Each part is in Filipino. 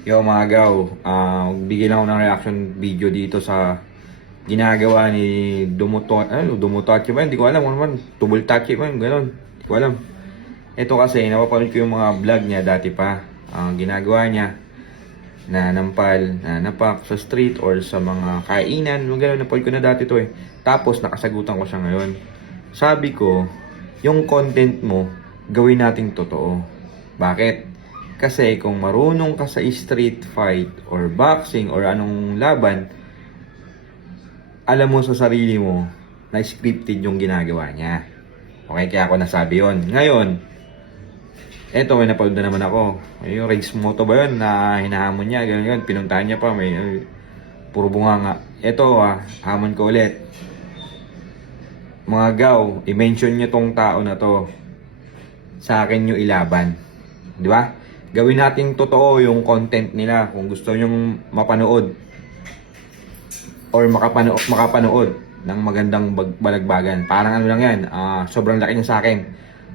Yo mga gaw, bigyan ako ng reaction video dito sa ginagawa ni Dumotachi ba? Hindi ko alam kung ano man, Tubultachi ba? Ganon, hindi ko alam. Ito kasi, napapanood ko yung mga vlog niya dati pa. Ang ginagawa niya, na nampal, na napak sa street or sa mga kainan, mga ganon, napanood ko na dati to eh. Tapos nakasagutan ko siya ngayon. Sabi ko, yung content mo, gawin nating totoo. Bakit? Kasi kung marunong ka sa street fight or boxing or anong laban, alam mo sa sarili mo na scripted yung ginagawa niya. Okay, kaya ako nasabi yon. Ngayon, eto may napanood na naman ako. Yung Rex Moto ba yun na hinahamon niya, ganyan, pinuntahan niya pa, puro bunganga. Eto hamon ko ulit. Mga gaw, i-mention niyo tong tao na to. Sa akin nyo ilaban. Di ba? Gawin natin totoo yung content nila kung gusto nyong mapanood or makapanood ng magandang balagbagan. Parang ano lang yan, sobrang laki niya sa akin.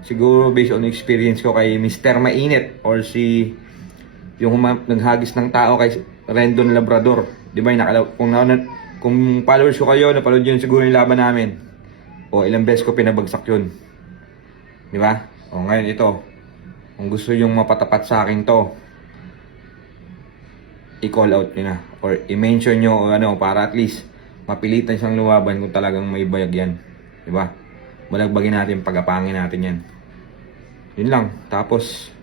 Siguro based on experience ko kay Mr. Mainit or si yung naghagis ng tao kay Rendon Labrador. Di ba? Kung followers ko kayo, napanood yun siguro yung laban namin. O ilang beses ko pinabagsak yun. Di ba? O ngayon ito. Kung gusto yung mapatapat sa akin to, i-call out nyo na. Or i-mention nyo o para at least mapilitan siyang lumaban kung talagang may bayag yan. Diba? Balagbagin natin, pagapangin natin yan. Yun lang. Tapos,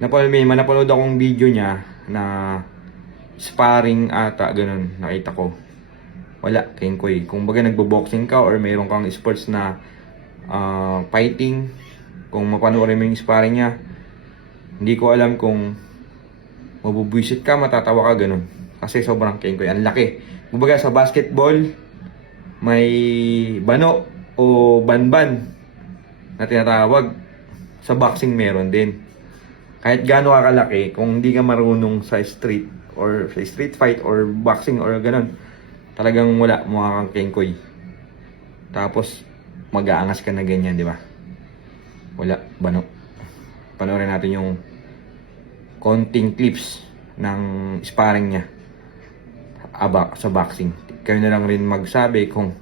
napanood akong video niya na sparring ata, ganun, nakita ko. Wala, kengkoy. Kung baga nagbo-boxing ka or mayroon kang sports na fighting, kung mapanoorin mo yung sparring niya, hindi ko alam kung mabubwisit ka, matatawa ka, ganun. Kasi sobrang kengkoy. Ang laki. Kumbaga sa basketball, may bano o banban na tinatawag. Sa boxing meron din. Kahit gaano ka kalaki, kung hindi ka marunong sa street or sa street fight or boxing or ganun, talagang wala, mukha kang kengkoy. Tapos, mag-aangas ka na ganyan, di ba? Wala, bano. Panoorin natin yung konting clips ng sparring niya sa boxing. Kayo na lang rin magsabi kung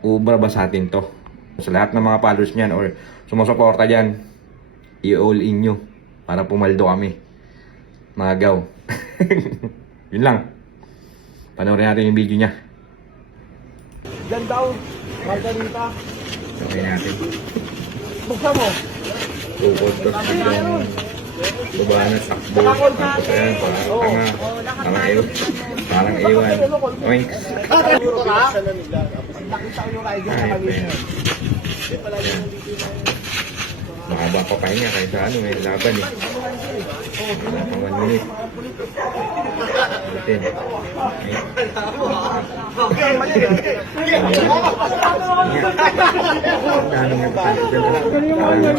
ubra ba sa atin to. Sa lahat ng mga followers niyan or sumusuporta dyan, i-all in nyo para pumaldo kami. Mga gaw. Yun lang. Panoorin natin yung video niya. Yan daw, margarita. Okay natin. Buksan mo. Tukod ko sa biglang baba na takbo. Tapos ayan, parang iwan. Oinks. Siguro ka? Nakita ko yung rider sa kanina. Mahaba pa pahinga kahit sa may laban eh. Pang 1 minute. Ulitin. Ano nga ba tayo dyan?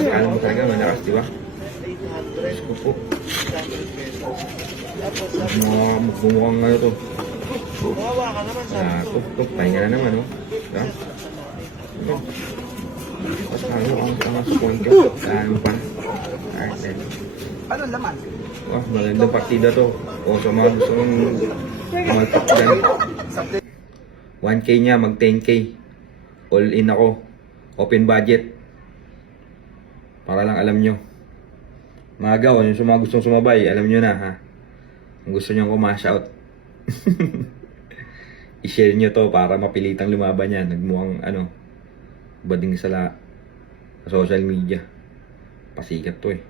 Ano mo talaga, malakas diba? Diyos ko po. Bumukhang ano to. Tuk, pahinga na naman, no? Diba? Tapos ang squad ka. Ano pa? Alright, then. Ano laman? Oh, magandang partida to. O sa mga gusto kong mag-top dyan. 1K niya, mag 10K. All in ako. Open budget. Para lang alam nyo. Mga gaw, yung mga gustong sumabay, alam nyo na ha. Kung gusto nyo kumash out. I-share nyo to para mapilitang lumaban yan. Nagmukhang bading sa social media. Pasikat to eh.